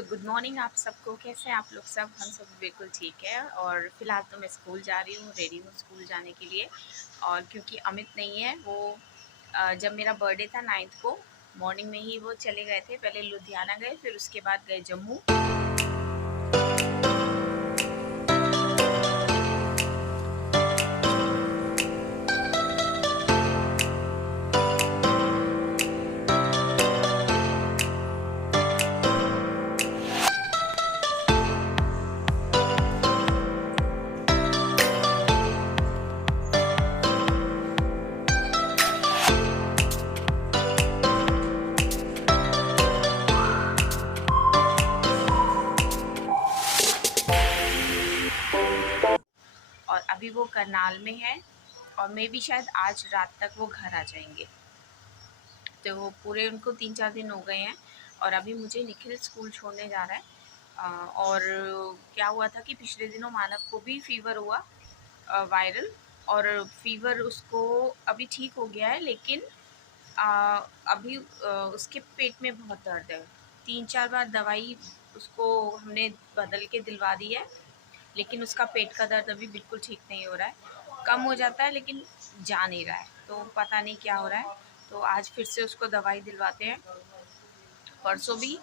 Good morning आप सबको। कैसे हैं आप लोग सब? हम सब बिल्कुल ठीक है। और फिलहाल तो मैं स्कूल जा रही हूँ, रेडी हूँ स्कूल जाने के लिए। और क्योंकि अमित नहीं है, वो जब मेरा बर्थडे था 9th को, मॉर्निंग में ही वो चले गए थे। पहले लुधियाना गए, फिर उसके बाद गए जम्मू। और अभी वो करनाल में है, और मे भी शायद आज रात तक वो घर आ जाएंगे। तो वो पूरे उनको 3-4 दिन हो गए हैं। और अभी मुझे निखिल स्कूल छोड़ने जा रहा है। और क्या हुआ था कि पिछले दिनों मानव को भी फीवर हुआ, वायरल। और फीवर उसको अभी ठीक हो गया है, लेकिन अभी उसके पेट में बहुत दर्द है। 3-4 बार दवाई उसको हमने बदल के दिलवा दी है, लेकिन उसका पेट का दर्द अभी बिल्कुल ठीक नहीं हो रहा है। कम हो जाता है लेकिन जा नहीं रहा है, तो पता नहीं क्या हो रहा है। तो आज फिर से उसको दवाई दिलवाते हैं। परसों भी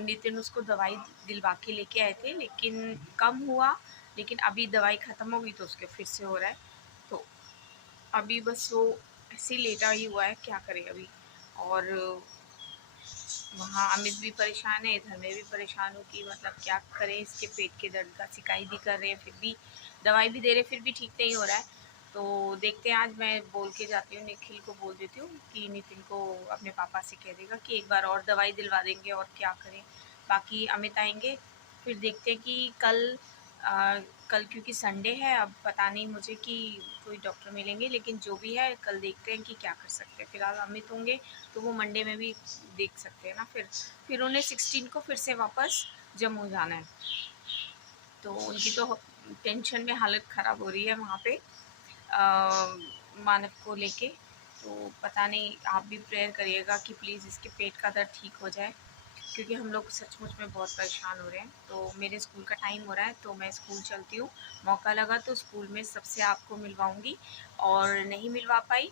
नितिन उसको दवाई दिलवा के लेके आए थे, लेकिन कम हुआ। लेकिन अभी दवाई ख़त्म हो गई तो उसके फिर से हो रहा है। तो अभी बस वो ऐसे ही लेटा ही हुआ है, क्या करे अभी। और वहाँ अमित भी परेशान है, इधर मैं भी परेशान हूँ कि मतलब क्या करें। इसके पेट के दर्द का शिकायत भी कर रहे हैं, फिर भी दवाई भी दे रहे, फिर भी ठीक नहीं हो रहा है। तो देखते हैं, आज मैं बोल के जाती हूँ, निखिल को बोल देती हूँ कि नितिन को अपने पापा से कह देगा कि एक बार और दवाई दिलवा देंगे, और क्या करें। बाकी अमित आएंगे, फिर देखते हैं कि कल क्योंकि संडे है, अब पता नहीं मुझे कि कोई डॉक्टर मिलेंगे, लेकिन जो भी है कल देखते हैं कि क्या कर सकते हैं। फिलहाल अमित होंगे तो वो मंडे में भी देख सकते हैं ना। फिर उन्हें 16 को फिर से वापस जम्मू जाना है। तो उनकी तो टेंशन में हालत ख़राब हो रही है वहाँ पे, मानव को लेके। तो पता नहीं, आप भी प्रेयर करिएगा कि प्लीज़ इसके पेट का दर्द ठीक हो जाए, क्योंकि हम लोग सचमुच में बहुत परेशान हो रहे हैं। तो मेरे स्कूल का टाइम हो रहा है, तो मैं स्कूल चलती हूँ। मौका लगा तो स्कूल में सबसे आपको मिलवाऊँगी, और नहीं मिलवा पाई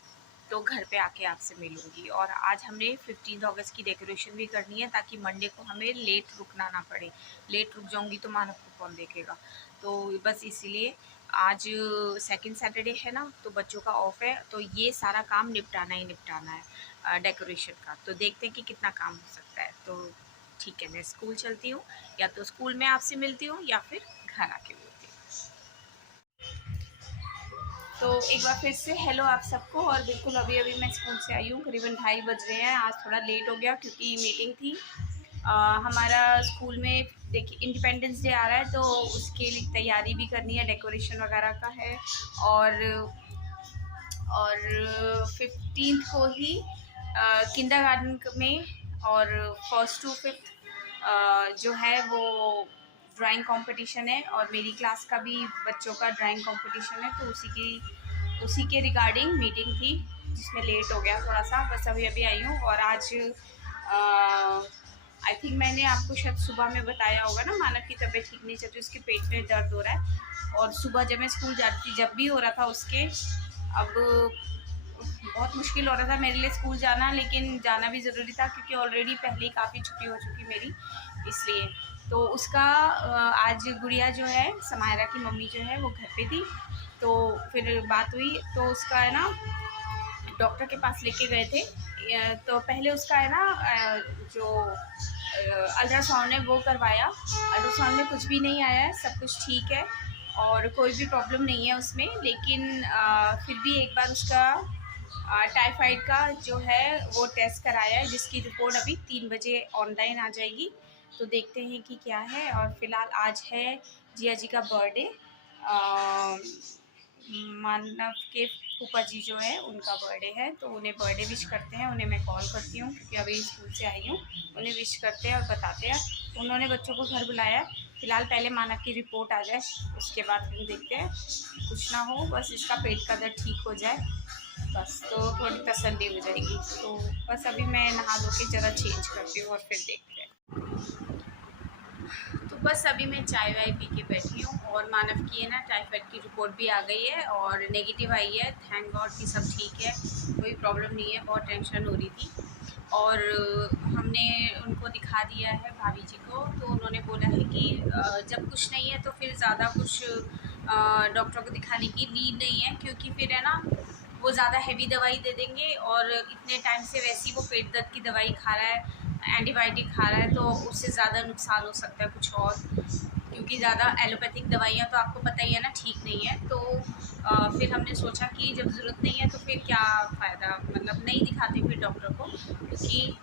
तो घर पे आके आपसे मिलूँगी। और आज हमने 15 अगस्त की डेकोरेशन भी करनी है, ताकि मंडे को हमें लेट रुकना ना पड़े। लेट रुक जाऊँगी तो मानव को कौन देखेगा। तो बस इसीलिए आज सेकंड सैटरडे है ना, तो बच्चों का ऑफ है, तो ये सारा काम निपटाना ही निपटाना है डेकोरेशन का। तो देखते हैं कि कितना काम हो सकता है। तो ठीक है, मैं स्कूल चलती हूँ, या तो स्कूल में आपसे मिलती हूँ या फिर घर आके मिलती हूँ। तो एक बार फिर से हेलो आप सबको। और बिल्कुल अभी अभी मैं स्कूल से आई हूँ, करीबन 2:30 बज रहे हैं। आज थोड़ा लेट हो गया क्योंकि मीटिंग थी। हमारा स्कूल में देखिए इंडिपेंडेंस डे आ रहा है, तो उसके लिए तैयारी भी करनी है, डेकोरेशन वगैरह का है। और 15 को ही किंडरगार्टन में और 1st to 5th जो है वो ड्राइंग कंपटीशन है। और मेरी क्लास का भी बच्चों का ड्राइंग कंपटीशन है, तो उसी के रिगार्डिंग मीटिंग थी, जिसमें लेट हो गया थोड़ा सा। बस अभी अभी आई हूँ। और आज आई थिंक मैंने आपको शायद सुबह में बताया होगा ना, मानव की तबीयत ठीक नहीं चल रही, उसके पेट में दर्द हो रहा है। और सुबह जब मैं स्कूल जाती थी, जब भी हो रहा था उसके, अब बहुत मुश्किल हो रहा था मेरे लिए स्कूल जाना, लेकिन जाना भी ज़रूरी था क्योंकि ऑलरेडी पहले ही काफ़ी छुट्टी हो चुकी मेरी, इसलिए। तो उसका आज गुड़िया जो है, समायरा की मम्मी जो है, वो घर पे थी। तो फिर बात हुई, तो उसका है ना डॉक्टर के पास लेके गए थे। तो पहले उसका है ना जो अल्ट्रासाउंड है वो करवाया। अल्ट्रासाउंड में कुछ भी नहीं आया है, सब कुछ ठीक है और कोई भी प्रॉब्लम नहीं है उसमें। लेकिन फिर भी एक बार उसका टाइफाइड का जो है वो टेस्ट कराया है, जिसकी रिपोर्ट अभी 3 बजे ऑनलाइन आ जाएगी। तो देखते हैं कि क्या है। और फिलहाल आज है जिया जी का बर्थडे। मानव के फूफा जी जो है उनका बर्थडे है, तो उन्हें बर्थडे विश करते हैं। उन्हें मैं कॉल करती हूँ क्योंकि अभी स्कूल से आई हूँ। उन्हें विश करते हैं और बताते हैं। उन्होंने बच्चों को घर बुलाया है। फिलहाल पहले मानव की रिपोर्ट आ जाए, उसके बाद फिर देखते हैं। कुछ ना हो, बस इसका पेट का दर्द ठीक हो जाए, बस तो थोड़ी तसल्ली हो जाएगी। तो बस अभी मैं नहा धो के ज़रा चेंज करती हूँ और फिर देखते हैं। बस अभी मैं चाय वाय पी के बैठी हूँ और मानव की है ना टाइफाइड की रिपोर्ट भी आ गई है और नेगेटिव आई है। थैंक गॉड कि सब ठीक है, कोई प्रॉब्लम नहीं है। बहुत टेंशन हो रही थी और हमने उनको दिखा दिया है भाभी जी को, तो उन्होंने बोला है कि जब कुछ नहीं है तो फिर ज़्यादा कुछ डॉक्टर को दिखाने की नीड नहीं है, क्योंकि फिर है ना वो ज़्यादा हैवी दवाई दे देंगे और इतने टाइम से वैसे ही वो पेट दर्द की दवाई खा रहा है, एंटीबायोटिक खा रहा है, तो उससे ज़्यादा नुकसान हो सकता है कुछ और, क्योंकि ज़्यादा एलोपैथिक दवाइयाँ तो आपको पता ही है ना ठीक नहीं है। तो फिर हमने सोचा कि जब ज़रूरत नहीं है तो फिर क्या फ़ायदा, मतलब नहीं दिखाते फिर डॉक्टर को, क्योंकि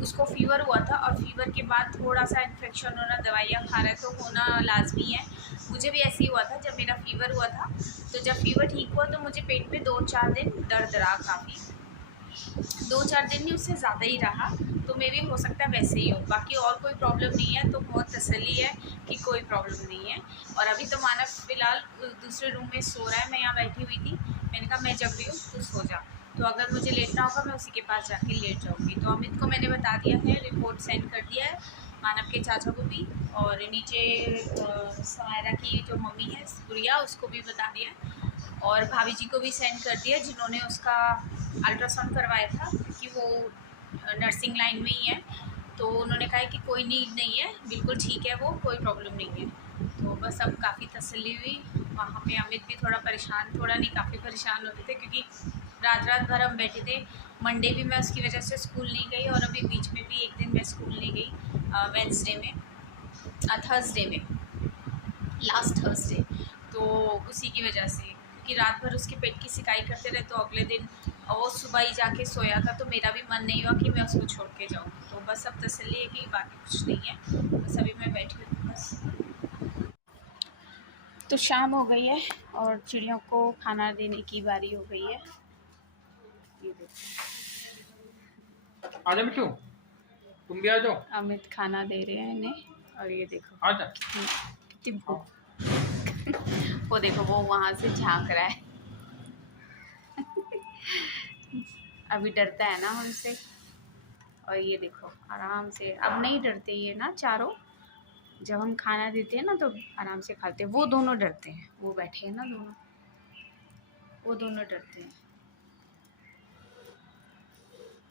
उसको फ़ीवर हुआ था और फ़ीवर के बाद थोड़ा सा इन्फेक्शन होना, दवाइयाँ खा रहे तो होना लाजमी है। मुझे भी ऐसे ही हुआ था जब मेरा फ़ीवर हुआ था, तो जब फ़ीवर ठीक हुआ तो मुझे पेट में 2-4 दिन दर्द रहा काफ़ी, 2-4 दिन नहीं उससे ज़्यादा ही रहा, तो मे भी हो सकता है वैसे ही हो। बाकी और कोई प्रॉब्लम नहीं है, तो बहुत तसल्ली है कि कोई प्रॉब्लम नहीं है। और अभी तो मानव फ़िलहाल दूसरे रूम में सो रहा है, मैं यहाँ बैठी हुई थी, मैंने कहा मैं जग रही हूँ तू सो जा, तो अगर मुझे लेटना होगा मैं उसी के पास जाके लेट जाऊँगी। तो अमित को मैंने बता दिया है, रिपोर्ट सेंड कर दिया है, मानव के चाचा को भी, और नीचे समायरा की जो मम्मी है गुड़िया उसको भी बता दिया है, और भाभी जी को भी सेंड कर दिया जिन्होंने उसका अल्ट्रासाउंड करवाया था, क्योंकि वो नर्सिंग लाइन में ही है। तो उन्होंने कहा है कि कोई नीड नहीं है, बिल्कुल ठीक है, वो कोई प्रॉब्लम नहीं है। तो बस अब काफ़ी तसल्ली हुई। वहाँ पे अमित भी थोड़ा परेशान, थोड़ा नहीं काफ़ी परेशान हो रहे थे, क्योंकि रात भर हम बैठे थे। मंडे भी मैं उसकी वजह से स्कूल नहीं गई, और अभी बीच में भी एक दिन मैं स्कूल नहीं गई, वेडनेसडे में, थर्सडे में, लास्ट थर्सडे, तो उसी की वजह से कि रात भर उसके पेट की सिकाई करते रहे, तो अगले दिन वो सुबह ही जाके सोया था, तो मेरा भी मन नहीं हुआ कि मैं उसको छोड़ के जाऊँ। तो बस अब तसल्ली है कि बाकी कुछ नहीं है, बस अभी मैं बैठी हूँ बस। तो शाम हो गई है और चिड़ियों को खाना देने की बारी हो गई है। ये देखो आजा मिट्टू, तुम भी आ जाओ। अमित खाना दे रहे हैं इन्हें, और ये देखो आजा। कितनी भूख। वो देखो वो वहाँ से झांक रहा है अभी डरता है ना हमसे, और ये देखो आराम से, अब नहीं डरते ये ना चारों, जब हम खाना देते हैं ना तो आराम से खाते हैं। वो दोनों डरते हैं, वो बैठे हैं ना दोनों, वो दोनों डरते हैं।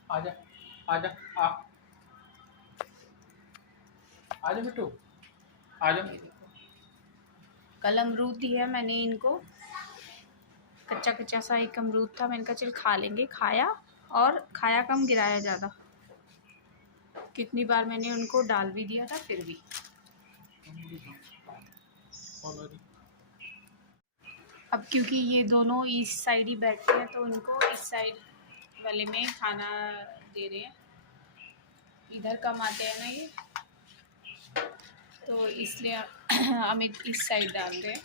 आजा, आजा, आजा मिट्टू, आजा। कल अमरूद दिया मैंने इनको, कच्चा कच्चा सा एक अमरूद था, मैंने कहा चल खा लेंगे, खाया, और खाया कम गिराया ज़्यादा। कितनी बार मैंने उनको डाल भी दिया था फिर भी। अब क्योंकि ये दोनों इस साइड ही बैठते हैं, तो उनको इस साइड वाले में खाना दे रहे हैं, इधर कम आते हैं ना ये, तो इसलिए अमित इस साइड डाल रहे हैं,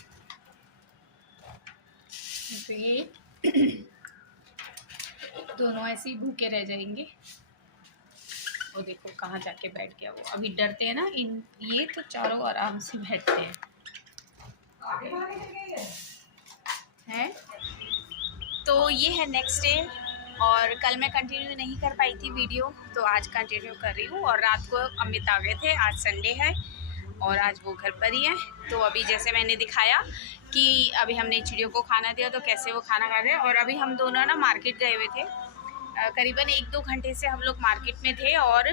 तो ये दोनों ऐसे ही भूखे रह जाएंगे। वो देखो कहाँ जाके बैठ गया वो, अभी डरते हैं ना इन, ये तो चारों आराम से बैठते हैं। तो ये है नेक्स्ट डे, और कल मैं कंटिन्यू नहीं कर पाई थी वीडियो, तो आज कंटिन्यू कर रही हूँ। और रात को अमित आ गए थे, आज संडे है और आज वो घर पर ही है। तो अभी जैसे मैंने दिखाया कि अभी हमने चिड़ियों को खाना दिया, तो कैसे वो खाना खा रहे हैं। और अभी हम दोनों ना मार्केट गए हुए थे, करीबन 1-2 घंटे से हम लोग मार्केट में थे, और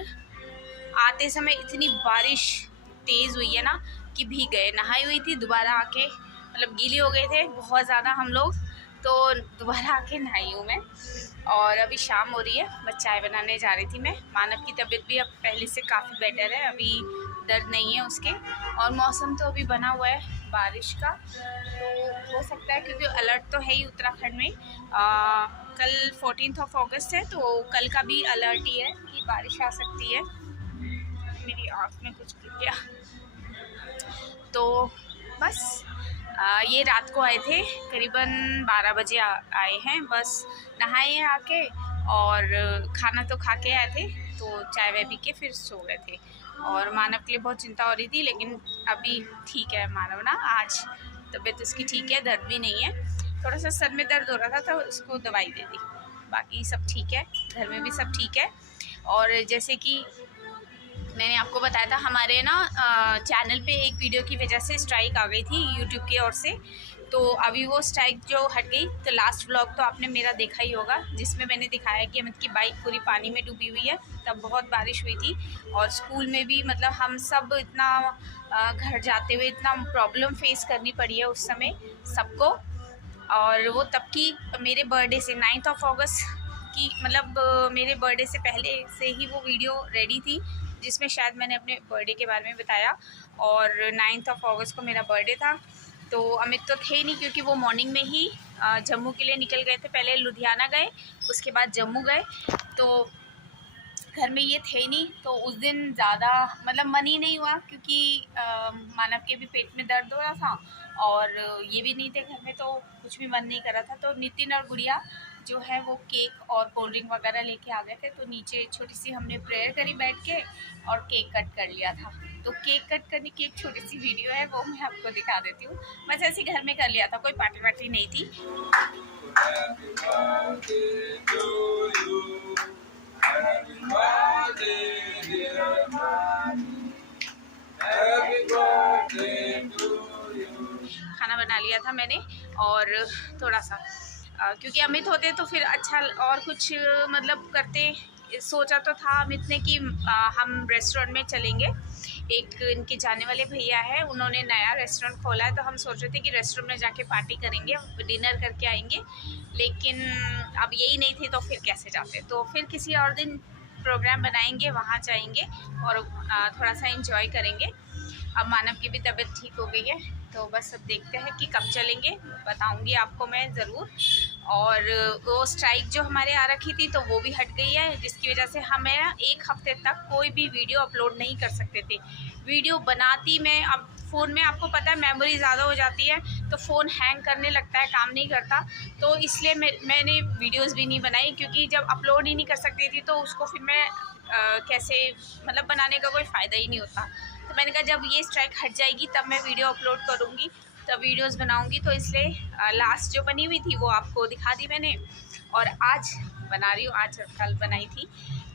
आते समय इतनी बारिश तेज़ हुई है ना कि भीग गए। नहाई हुई थी, दोबारा आके मतलब गीले हो गए थे बहुत ज़्यादा हम लोग, तो दोबारा आके नहाई हूँ मैं। और अभी शाम हो रही है, बस चाय बनाने जा रही थी मैं। मानव की तबीयत भी अब पहले से काफ़ी बेटर है, अभी दर्द नहीं है उसके, और मौसम तो अभी बना हुआ है बारिश का, तो हो सकता है, क्योंकि अलर्ट तो है ही उत्तराखंड में। कल 14 अगस्त है, तो कल का भी अलर्ट ही है कि बारिश आ सकती है। मेरी आँख में कुछ गिर गया। तो बस ये रात को आए थे, करीबन 12 बजे आए हैं, बस नहाए हैं आके, और खाना तो खा के आए थे, तो चाय वाय पी के फिर सो गए थे। और मानव के लिए बहुत चिंता हो रही थी, लेकिन अभी ठीक है मानव ना, आज तबीयत उसकी ठीक है, दर्द भी नहीं है। थोड़ा सा सर में दर्द हो रहा था, तो उसको दवाई दे दी, बाकी सब ठीक है, घर में भी सब ठीक है। और जैसे कि मैंने आपको बताया था हमारे ना चैनल पे एक वीडियो की वजह से स्ट्राइक आ गई थी यूट्यूब की ओर से। तो अभी वो स्ट्राइक जो हट गई, तो लास्ट व्लॉग तो आपने मेरा देखा ही होगा, जिसमें मैंने दिखाया कि अमित की बाइक पूरी पानी में डूबी हुई है। तब बहुत बारिश हुई थी और स्कूल में भी मतलब हम सब इतना घर जाते हुए इतना प्रॉब्लम फेस करनी पड़ी है उस समय सबको। और वो तब की मेरे बर्थडे से 9 अगस्त की, मतलब मेरे बर्थडे से पहले से ही वो वीडियो रेडी थी, जिसमें शायद मैंने अपने बर्थडे के बारे में बताया। और 9 अगस्त को मेरा बर्थडे था। तो अमित तो थे नहीं, क्योंकि वो मॉर्निंग में ही जम्मू के लिए निकल गए थे। पहले लुधियाना गए, उसके बाद जम्मू गए। तो घर में ये थे नहीं, तो उस दिन ज़्यादा मतलब मन ही नहीं हुआ, क्योंकि मानव के भी पेट में दर्द हो रहा था और ये भी नहीं थे घर में, तो कुछ भी मन नहीं कर रहा था। तो नितिन और गुड़िया जो है वो केक और कोल्ड ड्रिंक वगैरह लेके आ गए थे। तो नीचे छोटी सी हमने प्रेयर करी बैठ के और केक कट कर लिया था। तो केक कट करने की एक छोटी सी वीडियो है, वो मैं आपको दिखा देती हूँ। बस ऐसे घर में कर लिया था, कोई पार्टी वार्टी नहीं थी। खाना बना लिया था मैंने, और थोड़ा सा क्योंकि अमित होते तो फिर अच्छा और कुछ मतलब करते। सोचा तो था अमित ने कि हम रेस्टोरेंट में चलेंगे। एक इनके जाने वाले भैया है, उन्होंने नया रेस्टोरेंट खोला है, तो हम सोच रहे थे कि रेस्टोरेंट में जाके पार्टी करेंगे, डिनर करके आएंगे। लेकिन अब यही नहीं थी, तो फिर कैसे जाते। तो फिर किसी और दिन प्रोग्राम बनाएंगे, वहाँ जाएंगे और थोड़ा सा एंजॉय करेंगे। अब मानव की भी तबीयत ठीक हो गई है, तो बस अब देखते हैं कि कब चलेंगे, बताऊंगी आपको मैं ज़रूर। और वो स्ट्राइक जो हमारे आ रखी थी, तो वो भी हट गई है, जिसकी वजह से हमें 1 हफ्ते तक कोई भी वीडियो अपलोड नहीं कर सकते थे। वीडियो बनाती मैं, अब फ़ोन में आपको पता है मेमोरी ज़्यादा हो जाती है, तो फ़ोन हैंग करने लगता है, काम नहीं करता। तो इसलिए मैंने वीडियोज़ भी नहीं बनाई, क्योंकि जब अपलोड ही नहीं कर सकती थी, तो उसको फिर मैं कैसे मतलब बनाने का कोई फ़ायदा ही नहीं होता। तो मैंने कहा जब ये स्ट्राइक हट जाएगी तब मैं वीडियो अपलोड करूँगी, तब वीडियोस बनाऊँगी। तो इसलिए लास्ट जो बनी हुई थी वो आपको दिखा दी मैंने, और आज बना रही हूँ, आज कल बनाई थी।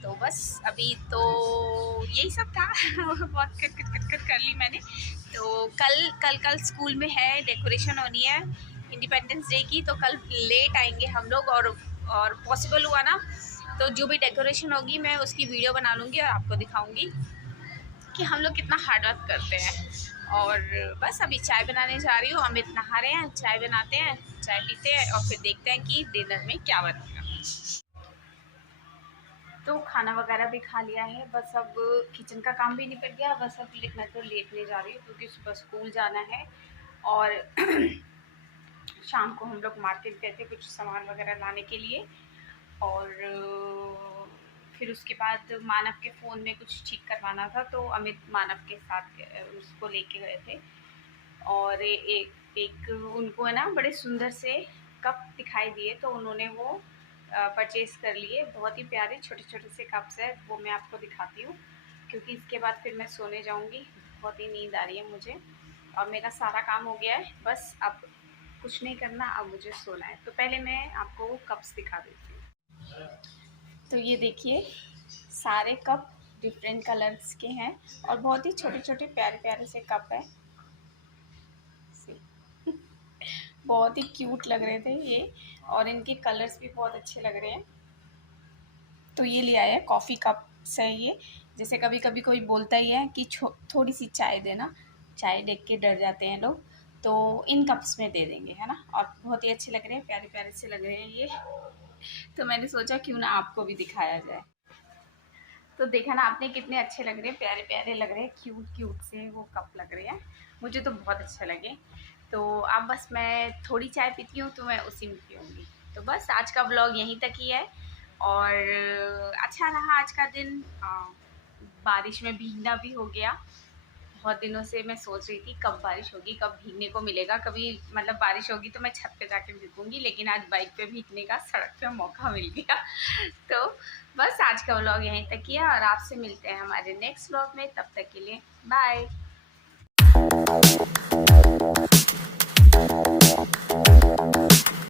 तो बस अभी तो यही सब था। बहुत कट कर ली मैंने। तो कल स्कूल में है, डेकोरेशन होनी है इंडिपेंडेंस डे की, तो कल लेट आएंगे हम लोग। और पॉसिबल हुआ ना, तो जो भी डेकोरेशन होगी मैं उसकी वीडियो बना लूँगी और आपको दिखाऊँगी कि हम लोग कितना हार्ड वर्क करते हैं। और बस अभी चाय बनाने जा रही हूँ। अमित नहा रहे हैं, चाय बनाते हैं, चाय पीते हैं और फिर देखते हैं कि डिनर में क्या बनेगा। तो खाना वगैरह भी खा लिया है, बस अब किचन का काम भी निपट गया। बस अब मैं तो लेटने जा रही हूँ, क्योंकि सुबह स्कूल जाना है। और शाम को हम लोग मार्केट गए थे कुछ सामान वगैरह लाने के लिए। और फिर उसके बाद मानव के फ़ोन में कुछ ठीक करवाना था, तो अमित मानव के साथ उसको लेके गए थे। और एक उनको है ना बड़े सुंदर से कप दिखाई दिए, तो उन्होंने वो परचेज़ कर लिए। बहुत ही प्यारे छोटे छोटे से कप्स है, वो मैं आपको दिखाती हूँ, क्योंकि इसके बाद फिर मैं सोने जाऊँगी। बहुत ही नींद आ रही है मुझे, और मेरा सारा काम हो गया है, बस अब कुछ नहीं करना, अब मुझे सोना है। तो पहले मैं आपको वो कप्स दिखा देती हूँ। तो ये देखिए, सारे कप डिफरेंट कलर्स के हैं और बहुत ही छोटे छोटे प्यारे प्यारे से कप है। बहुत ही क्यूट लग रहे थे ये, और इनके कलर्स भी बहुत अच्छे लग रहे हैं। तो ये लिया है, कॉफ़ी कप्स है ये। जैसे कभी कभी कोई बोलता ही है कि थोड़ी सी चाय देना, चाय देख के डर जाते हैं लोग, तो इन कप्स में दे देंगे, है ना। और बहुत ही अच्छे लग रहे हैं, प्यारे प्यारे से लग रहे हैं ये। तो मैंने सोचा क्यों ना आपको भी दिखाया जाए। तो देखा ना आपने, कितने अच्छे लग रहे हैं, प्यारे प्यारे लग रहे हैं, क्यूट क्यूट से वो कप लग रहे हैं। मुझे तो बहुत अच्छे लगे। तो अब बस मैं थोड़ी चाय पीती हूँ, तो मैं उसी में पीऊँगी। तो बस आज का व्लॉग यहीं तक ही है, और अच्छा रहा आज का दिन। बारिश में भीगना भी हो गया। बहुत दिनों से मैं सोच रही थी कब बारिश होगी, कब भीगने को मिलेगा, कभी मतलब बारिश होगी तो मैं छत पे जाके भीगूंगी, लेकिन आज बाइक पे भीगने का सड़क पे मौका मिल गया। तो बस आज का व्लॉग यहीं तक ही है, और आपसे मिलते हैं हमारे नेक्स्ट व्लॉग में। तब तक के लिए बाय।